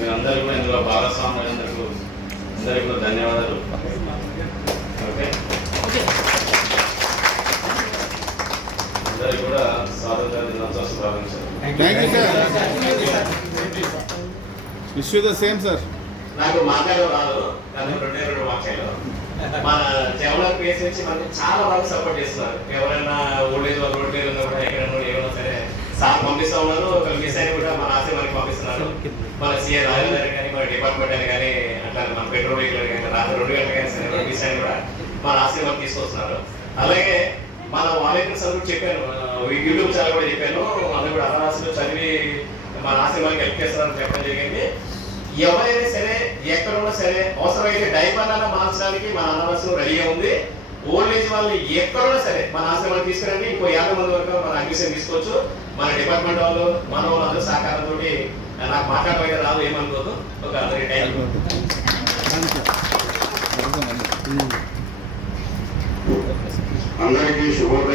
మీరందరూ కూడా ఇందులో భాగస్వామ్యం అందరికీ కూడా ధన్యవాదాలు. ఓకే, అందరికీ కూడా స్వాతంత్ర దినోత్సవ శుభాకాంక్షలు. Wish you the same sir. నాకు మాట్లాడడం రాదు, కానీ రెండు వాక్యాలు. మన జవహర్ ప్లేస్ నుంచి మనకి చాలా బాగా సపోర్ట్ చేస్తున్నారు. ఎవరైనా ఓల్డేజ్ వాళ్ళు రోడ్ మీద ఉన్నా కూడా ఎక్కడన్నా ఏమైనా సరే సార్ పంపిస్తూ ఉన్నారు. ఒకరు మిస్ అయినా కూడా మన ఆశీర్వాదకి పంపిస్తున్నారు. మన సీఎం రాజధాని కానీ మన డిపార్ట్మెంట్ అని కానీ అట్లా మన పెట్రోల్ వెహికల్ కానీ రాత్రి 2 గంటలు కానీ సరే మిస్ అయినా కూడా మన ఆశీర్వాదం తీసుకొస్తున్నారు. అలాగే మన వాలంటీర్స్ అందరూ చెప్పాను, యూట్యూబ్ ఛానల్ కూడా చెప్పాను, అందరూ కూడా అనాథాశ్రమాలు చదివి మన ఆశీర్వాదానికి హెల్ప్ చేస్తారని చెప్పడం జరిగింది. ఎవరైనా సరే ఎక్కడ ఉన్నా సరే అవసరమైతే డైపర్లను మార్చడానికి మన అనాథాశ్రమం రెడీగా ఉంది. ఓల్డ్ ఏజ్ వాళ్ళని ఎక్కడున్నా సరే మన ఆశ్రమానికి తీసుకురండి. ఇంకో 50 మంది వరకు మన అడ్మిషన్ తీసుకోవచ్చు. మన డిపార్ట్మెంట్ వాళ్ళు మన వాళ్ళందరూ సహకారంతో నాకు మాట్లాడడం అయితే రాదు, ఏమనుకోదు. ఒక అందరికి టైం అందరికీ శుభోదయం.